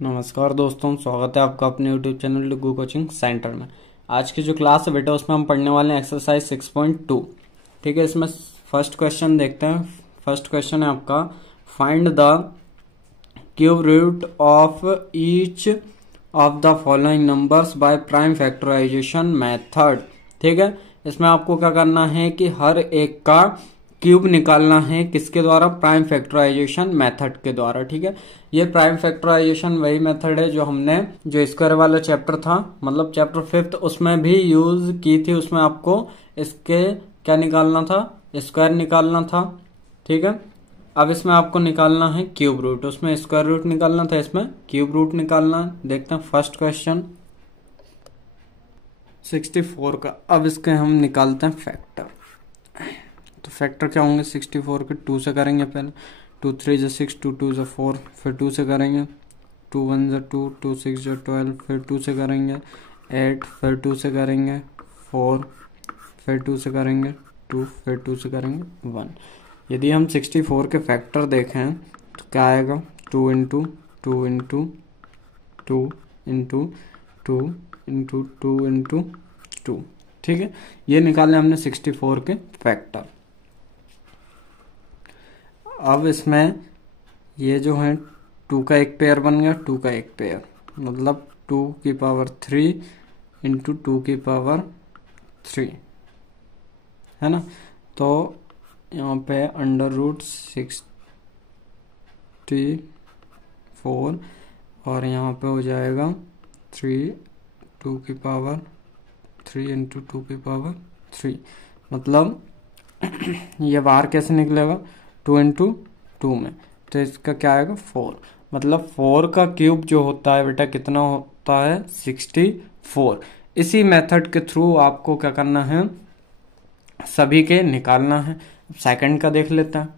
नमस्कार दोस्तों, स्वागत है आपका अपने यूट्यूब चैनल डिग्गू कोचिंग सेंटर में। आज की जो क्लास है बेटा उसमें हम पढ़ने वाले हैं एक्सरसाइज 6.2। ठीक है, इसमें फर्स्ट क्वेश्चन देखते हैं। फर्स्ट क्वेश्चन है आपका, find the cube root of each of the following numbers by prime factorisation method. ठीक है, इसमें आपको क्या करना है कि हर एक का क्यूब निकालना है, किसके द्वारा? प्राइम फैक्टराइजेशन मेथड के द्वारा। ठीक है, ये प्राइम फैक्टराइजेशन वही मेथड है जो हमने जो स्क्वायर वाला चैप्टर था, मतलब चैप्टर 5 उसमें भी यूज की थी। उसमें आपको इसके क्या निकालना था? स्क्वायर निकालना था। ठीक है, अब इसमें आपको निकालना है क्यूब रूट। उसमें स्क्वायर रूट निकालना था, इसमें क्यूब रूट निकालना। देखते हैं फर्स्ट क्वेश्चन 64 का। अब इसके हम निकालते हैं फैक्टर। तो फैक्टर क्या होंगे? 64 के 2 से करेंगे पहले। 2 3 जो 6, 2 2 जो 4, फिर 2 से करेंगे। 2 1 जो 2, 2 6 जो 12, फिर 2 से करेंगे 8, फिर 2 से करेंगे 4, फिर 2 से करेंगे 2, फिर 2 से करेंगे 1। यदि हम 64 के फैक्टर देखें तो क्या आएगा? 2 into 2 into 2 into 2 into 2 into 2। ठीक है, ये निकाले हमने 64 के फैक्टर। अब इसमें ये जो है 2 का एक पेयर बन गया, 2 का एक पेयर, मतलब 2 की पावर 3 इंटू 2 की पावर 3 है ना। तो यहाँ पे अंडर रूट 64 और यहाँ पे हो जाएगा 3 2 की पावर 3 इंटू 2 की पावर 3। मतलब ये बाहर कैसे निकलेगा? 2 इंटू 2 में, तो इसका क्या आएगा? 4। मतलब 4 का क्यूब जो होता है बेटा कितना होता है? 64। इसी मेथड के थ्रू आपको क्या करना है? सभी के निकालना है। सेकंड का देख लेता है।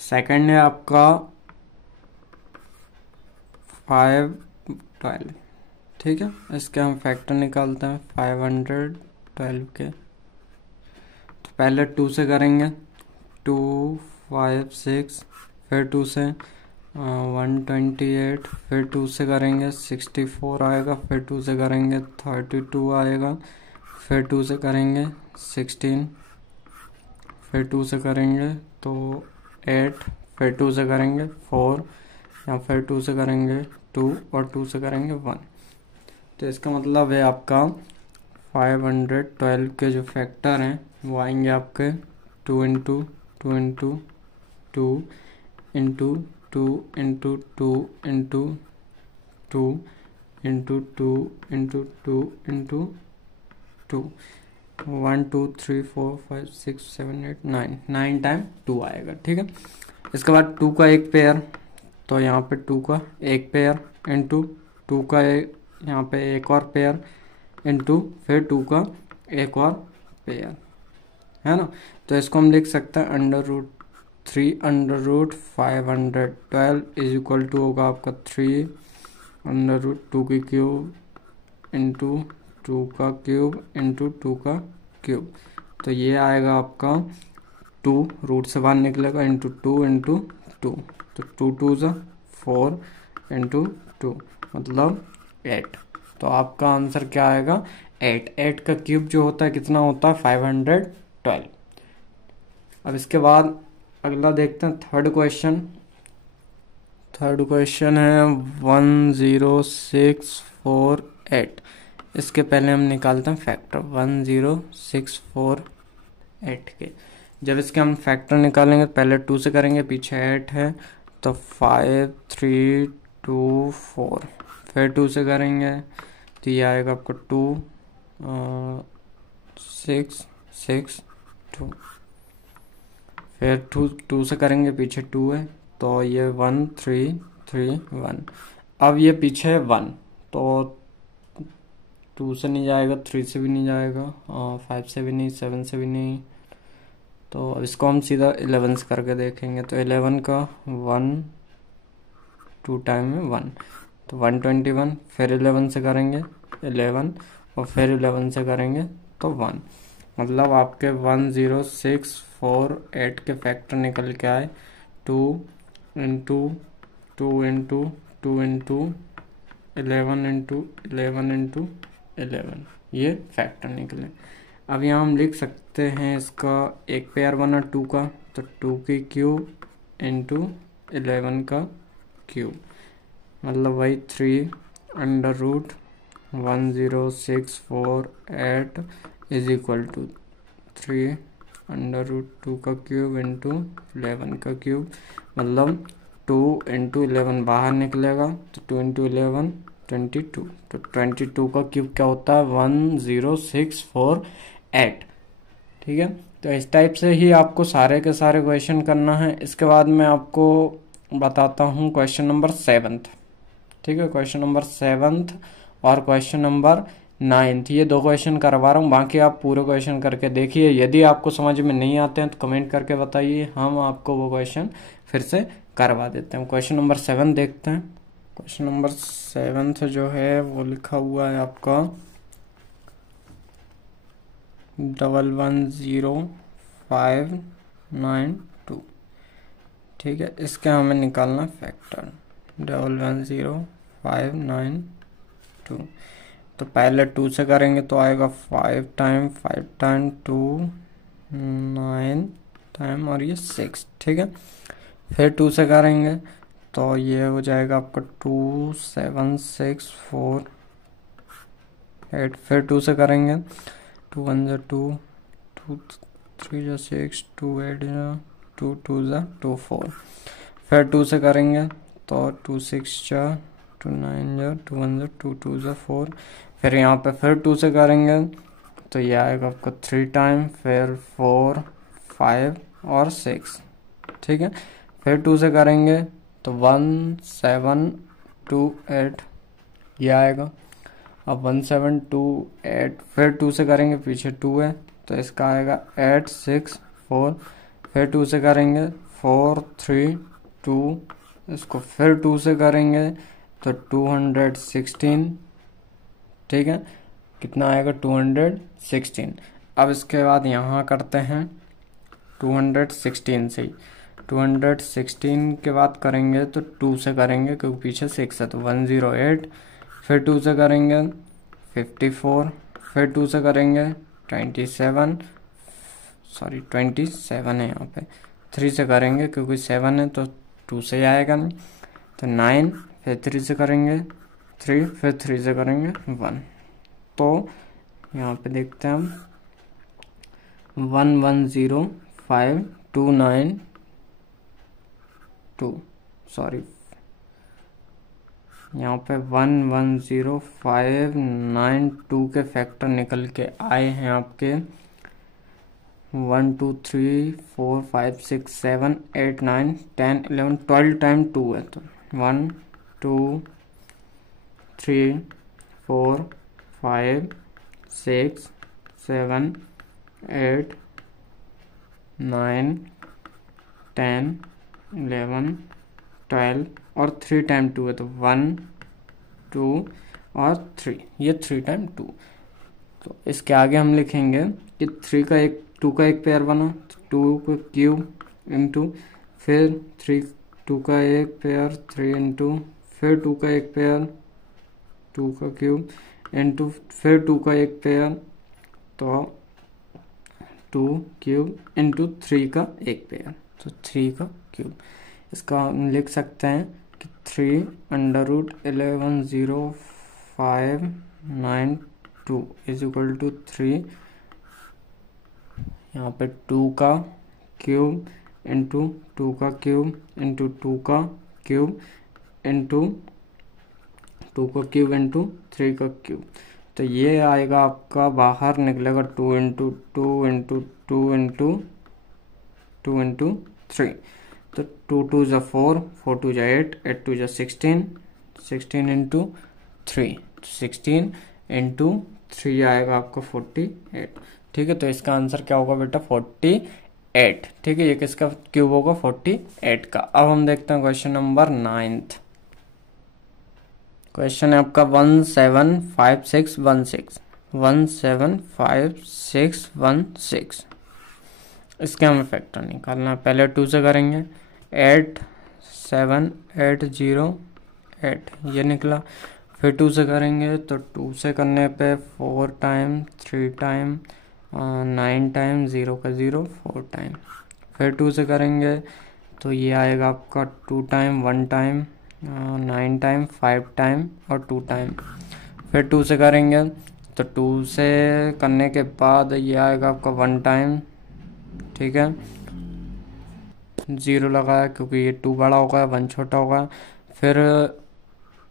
सेकंड है आपका 512। ठीक है, इसके हम फैक्टर निकालते हैं 512 के। तो पहले 2 से करेंगे 2 5 6, फिर 2 से 128, फिर 2 से करेंगे 64 आएगा, फिर 2 से करेंगे 32 आएगा, फिर 2 से करेंगे 16, फिर 2 से करेंगे तो 8, फिर 2 से करेंगे 4, या फिर 2 से करेंगे 2 और 2 से करेंगे 1। तो इसका मतलब है आपका 512 के जो फैक्टर हैं वो आएंगे आपके 2 into 2 into 2 into 2 into 2 into 2 into 2 into 2 into 2, 1 2 3 4 5 6 7 8 9 time 2 आएगा। ठीक है, इसके बाद 2 का एक पेयर, तो यहाँ पे 2 का एक पेयर इंटू 2 का यहाँ पे एक और पेयर इंटू फिर 2 का एक और पेयर, है ना। तो इसको हम लिख सकते हैं under root 3 under root 512 is equal to होगा आपका 3 अंडर रूट 2 की क्यूब इंटू 2 का क्यूब इंटू 2 का क्यूब। तो ये आएगा आपका 2 रूट से बाहर निकलेगा इंटू 2 इंटू 2, तो 2 2 ज़ा 4 इंटू 2 मतलब 8। तो आपका आंसर क्या आएगा? 8। 8 का क्यूब जो होता है कितना होता है? 512। अब इसके बाद अगला देखते हैं थर्ड क्वेश्चन। थर्ड क्वेश्चन है 10648। इसके पहले हम निकालते हैं फैक्टर 10648 के। जब इसके हम फैक्टर निकालेंगे पहले 2 से करेंगे, पीछे 8 है तो 5 3 2 4, फिर 2 से करेंगे तो ये आएगा आपका 2 6 6 2, फिर 2 से करेंगे, पीछे 2 है तो ये 1 3 3 1। अब ये पीछे 1 तो 2 से नहीं जाएगा, 3 से भी नहीं जाएगा, 5 से भी नहीं, 7 से भी नहीं। तो अब इसको हम सीधा 11 से करके देखेंगे। तो 11 का 1 2 टाइम में 1, तो 121, फिर 11 से करेंगे 11 और फिर 11 से करेंगे तो 1। मतलब आपके 10648 के फैक्टर निकल के आए 2 into 2 into 2 into 11 into 11 into 11, ये फैक्टर निकले। अब यहाँ हम लिख सकते हैं इसका एक पेयर बना 2 का, तो 2 की क्यूब इंटू 11 का क्यूब, मतलब वही 3 under root 10648 is equal to 3 under root 2 का क्यूब इंटू 11 का क्यूब, मतलब 2 इंटू 11 बाहर निकलेगा, तो 2 इंटू 11 22, तो 22 का क्यूब क्या होता है 10648। ठीक है, तो इस टाइप से ही आपको सारे के सारे क्वेश्चन करना है। इसके बाद मैं आपको बताता हूँ क्वेश्चन नंबर 7। ठीक है, क्वेश्चन नंबर 7 और क्वेश्चन नंबर 9, ये 2 क्वेश्चन करवा रहा हूँ, बाकी आप पूरे क्वेश्चन करके देखिए। यदि आपको समझ में नहीं आते हैं तो कमेंट करके बताइए, हम आपको वो क्वेश्चन फिर से करवा देते हैं। क्वेश्चन नंबर 7 देखते हैं। क्वेश्चन नंबर 7 जो है वो लिखा हुआ है आपका 110592। ठीक है, इसका हमें निकालना फैक्टर 110592। तो पहले 2 से करेंगे तो आएगा 5 टाइम 2 9 टाइम और ये 6। ठीक है, फिर 2 से करेंगे तो ये हो जाएगा आपका 27648। फिर 2 से करेंगे 2 1 जा 2, 2 3 जा 6, 2 8 जा 2 2 जा 2 4। फिर 2 से करेंगे तो 2 6 जा 2 9 जा 2 1 जा 2 2 जा 4। फिर यहाँ पे फिर 2 से करेंगे तो ये आएगा आपका 3 टाइम, फिर 4 5 और 6। ठीक है, फिर 2 से करेंगे तो 1728 ये आएगा। अब 1728 फिर 2 से करेंगे, पीछे 2 है तो इसका आएगा 864। फिर 2 से करेंगे 432, इसको फिर 2 से करेंगे तो 216। ठीक है, कितना आएगा 216। अब इसके बाद यहाँ करते हैं 216 से ही। 216 के बाद करेंगे तो 2 से करेंगे क्योंकि पीछे 6 है, तो 108। फिर 2 से करेंगे 54। फिर 2 से करेंगे 27 है यहाँ पे। 3 से करेंगे क्योंकि 7 है तो 2 से आएगा नहीं, तो 9। फिर 3 से करेंगे 3, फिर 3 से करेंगे 1। तो यहाँ पे देखते हैं हम 110529, सॉरी यहाँ पे 110592 के फैक्टर निकल के आए हैं आपके 1 2 3 4 5 6 7 8 9 10 11 12 टाइम 2 है, तो 1 2 3 4 5 6 7 8 9 10 11 12 और 3 टाइम 2 है, तो 1 2 और 3, ये 3 टाइम 2। तो इसके आगे हम लिखेंगे कि 2 का एक पेयर बना, 2 का क्यूब इंटू, फिर 2 का एक पेयर 3 इंटू, फिर 2 का एक पेयर 2 का क्यूब इंटू, फिर 2 का एक पेयर, तो 2 क्यूब इंटू 3 का एक पेयर, तो 3 का क्यूब। इसका हम लिख सकते हैं कि 3 under root 110592 is equal to 3, यहाँ पे 2 का क्यूब इंटू 2 का क्यूब इंटू 2 का क्यूब इंटू 2 का क्यूब इंटू 3 का क्यूब। तो ये आएगा आपका, बाहर निकलेगा 2 इंटू 2 इंटू 2 इंटू 2 इंटू 3, तो 2 2 जा 4, 4 2 जा 8, 8 2 जा 16, 16 इंटू 3, 16 इंटू 3 आएगा आपका 48। ठीक है, तो इसका आंसर क्या होगा बेटा 48। ठीक है, ये किसका क्यूब होगा 48 का। अब हम देखते हैं क्वेश्चन नंबर 9। क्वेश्चन है आपका 175616, 175616। इसके हमें फैक्टर निकालना है। पहले 2 से करेंगे 8780 8 ये निकला। फिर 2 से करेंगे तो 2 से करने पे 4 टाइम, 3 टाइम, 9 टाइम, 0 का 0, 4 टाइम। फिर 2 से करेंगे तो ये आएगा आपका 2 टाइम, 1 टाइम, 9 टाइम, 5 टाइम और 2 टाइम। फिर 2 से करेंगे तो 2 से करने के बाद ये आएगा आपका 1 टाइम, ठीक है, 0 लगाया क्योंकि ये 2 बड़ा होगा, 1 छोटा होगा। फिर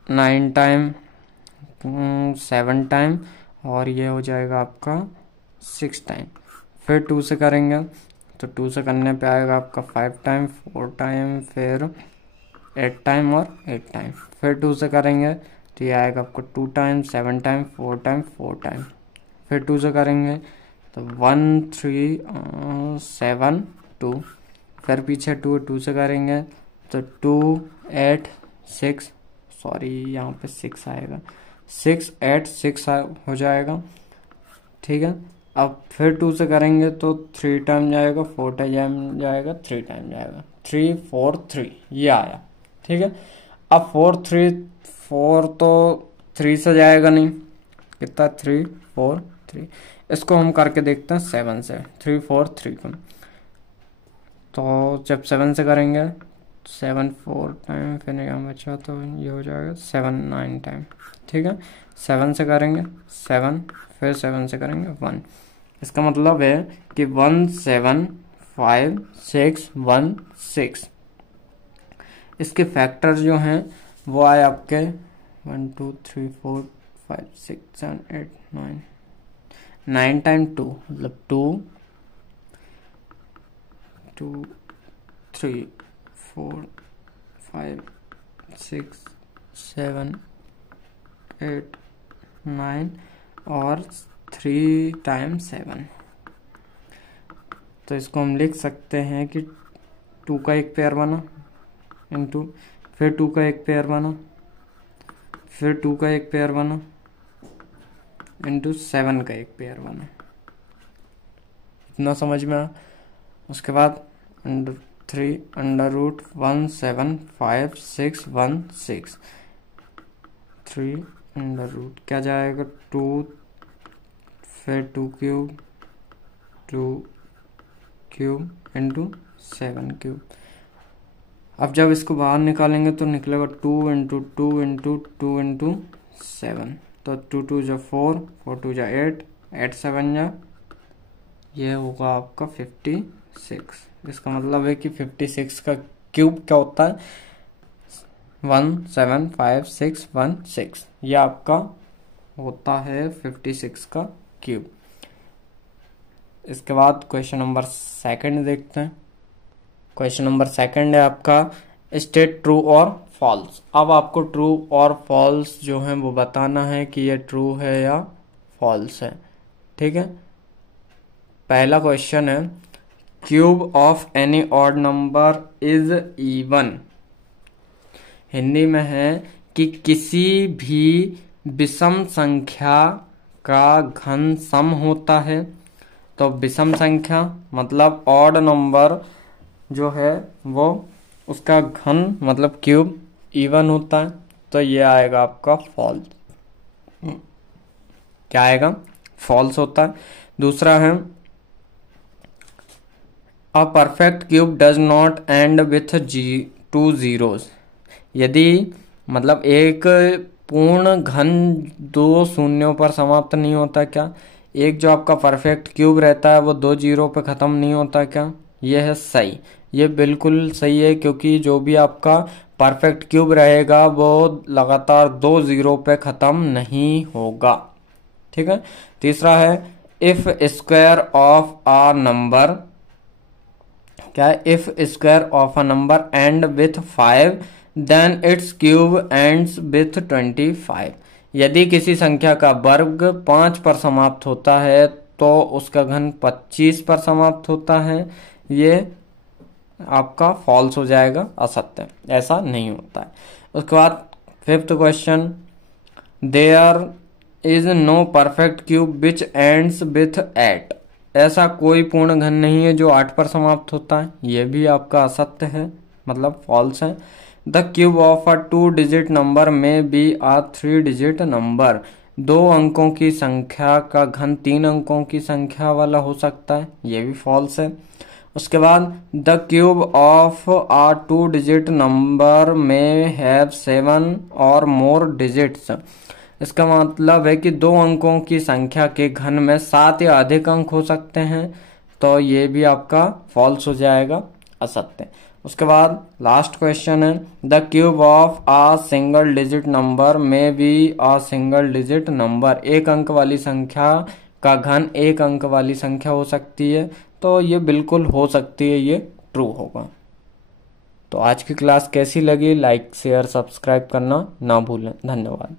9 टाइम, 7 टाइम और ये हो जाएगा आपका 6 टाइम। फिर 2 से करेंगे तो 2 से करने पे आएगा आपका 5 टाइम, 4 टाइम, फिर 8 टाइम और 8 टाइम। फिर 2 से करेंगे तो ये आएगा आपको 2 टाइम, 7 टाइम, 4 टाइम, 4 टाइम। फिर 2 से करेंगे तो 1 3 7 2। फिर पीछे 2 से करेंगे तो 2 8 6, सॉरी यहाँ पे 6 आएगा, 6 8 6 हो जाएगा, ठीक है। अब फिर 2 से करेंगे तो 3 टाइम जाएगा, 4 टाइम जाएगा, 3 टाइम जाएगा, 3 4 3 ये आया, ठीक है। अब 4 तो 3 से जाएगा नहीं, कितना 3 4 3। इसको हम करके देखते हैं 7 से, 3 4 3 को। तो जब 7 से करेंगे 7 4 टाइम, फिर यहाँ बचा तो ये हो जाएगा 7 9 टाइम, ठीक है। 7 से करेंगे 7, फिर 7 से करेंगे 1। इसका मतलब है कि 1 7 5 6 1 6। इसके फैक्टर जो हैं वो आए आपके 1 2 3 4 5 6 7 8 9, 9 टाइम 2 मतलब 2 2 3 4 5 6 7 8 9 और 3 टाइम 7। तो इसको हम लिख सकते हैं कि 2 का एक पेयर बना इंटू, फिर 2 का एक पेयर बना, फिर 2 का एक पेयर बना इंटू 7 का एक पेयर बना। इतना समझ में आया। उसके बाद √3 √ 1 7 5 6 1 6, 3 √ क्या जाएगा 2, फिर 2 क्यूब इंटू 7 क्यूब। अब जब इसको बाहर निकालेंगे तो निकलेगा 2 इंटू 2 इंटू 2 इंटू 7। तो 2 2 जा 4, 4 2 जा 8, 8 7 जा, ये होगा आपका 56। इसका मतलब है कि 56 का क्यूब क्या होता है 1 7 5 6 1 6, ये आपका होता है 56 का क्यूब। इसके बाद क्वेश्चन नंबर 2 देखते हैं। क्वेश्चन नंबर 2 है आपका स्टेट ट्रू और फॉल्स। अब आपको ट्रू और फॉल्स जो है वो बताना है कि ये ट्रू है या फॉल्स है, ठीक है। पहला क्वेश्चन है cube of any odd number is even. Hindi में है कि किसी भी विषम संख्या का घन सम होता है। तो विषम संख्या मतलब ऑड नंबर जो है वो उसका घन मतलब क्यूब इवन होता है, तो ये आएगा आपका फॉल्स। क्या आएगा फॉल्स होता है। दूसरा है a perfect cube does not and with 2 zeros। यदि मतलब एक पूर्ण घन 2 शून्यों पर समाप्त नहीं होता क्या, एक जो आपका परफेक्ट क्यूब रहता है वो 2 0 पे खत्म नहीं होता क्या, ये है सही, ये बिल्कुल सही है क्योंकि जो भी आपका परफेक्ट क्यूब रहेगा वो लगातार 2 0 पे खत्म नहीं होगा, ठीक है। तीसरा है if square of a number, क्या है if square of a number end with 5 then its cube ends with 25। यदि किसी संख्या का वर्ग 5 पर समाप्त होता है तो उसका घन 25 पर समाप्त होता है, ये आपका फॉल्स हो जाएगा, असत्य, ऐसा नहीं होता है। उसके बाद 5th question there is no perfect cube which ends with 8। ऐसा कोई पूर्ण घन नहीं है जो 8 पर समाप्त होता है, ये भी आपका असत्य है मतलब फॉल्स है। The cube of a 2 digit number में बी अ 3 डिजिट नंबर। 2 अंकों की संख्या का घन 3 अंकों की संख्या वाला हो सकता है, ये भी फॉल्स है। उसके बाद the cube of a 2 digit number में हैव 7 और मोर डिजिट्स। इसका मतलब है कि 2 अंकों की संख्या के घन में 7 या अधिक अंक हो सकते हैं, तो ये भी आपका फॉल्स हो जाएगा, असत्य। उसके बाद लास्ट क्वेश्चन है the cube of a single digit number में be a single digit number. 1 अंक वाली संख्या का घन 1 अंक वाली संख्या हो सकती है, तो ये बिल्कुल हो सकती है, ये ट्रू होगा। तो आज की क्लास कैसी लगी, लाइक शेयर सब्सक्राइब करना ना भूलें। धन्यवाद।